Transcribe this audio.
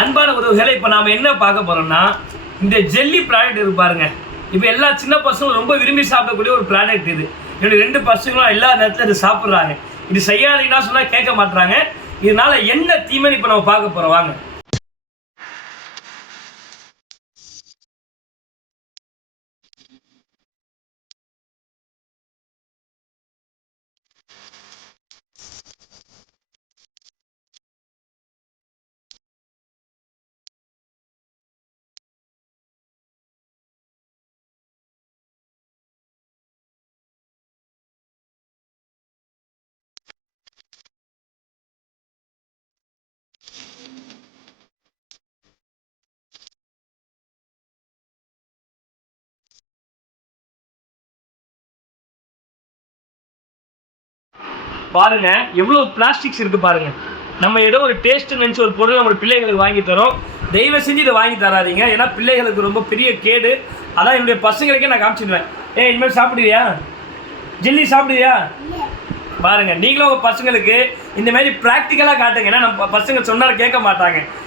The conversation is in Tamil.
அன்பான உறவுகளை இப்போ நாம் என்ன பார்க்க போகிறோம்னா, இந்த ஜெல்லி ப்ராடக்ட் இருக்கு பாருங்க. இப்போ எல்லா சின்ன பசங்களும் ரொம்ப விரும்பி சாப்பிடக்கூடிய ஒரு ப்ராடக்ட் இது. என்னுடைய 2 பசங்களும் எல்லா நேரத்தில் இது சாப்பிட்றாங்க. இது செய்யாதீங்கன்னா சொன்னால் கேட்க மாட்டுறாங்க. இதனால என்ன தீமைன்னு இப்போ நம்ம பார்க்க போகிறோம் வாங்க. பாருங்க எவ்வளோ பிளாஸ்டிக்ஸ் இருக்கு பாருங்க. நம்ம ஏதோ ஒரு டேஸ்ட் நினச்சி ஒரு பொருள் நம்ம பிள்ளைகளுக்கு வாங்கி தரோம். தயவு செஞ்சு இதை வாங்கி தராதீங்க. ஏன்னா பிள்ளைகளுக்கு ரொம்ப பெரிய கேடு. அதான் என்னுடைய பசங்களுக்கே நான் காமிச்சிடுவேன். இனிமேல் சாப்பிடுவியா, ஜெல்லி சாப்பிடுவியா? பாருங்க நீங்களும் உங்கள் பசங்களுக்கு இந்த மாதிரி ப்ராக்டிக்கலாக காட்டுங்க. ஏன்னா நம்ம பசங்க சொன்னாலும் கேட்க மாட்டாங்க.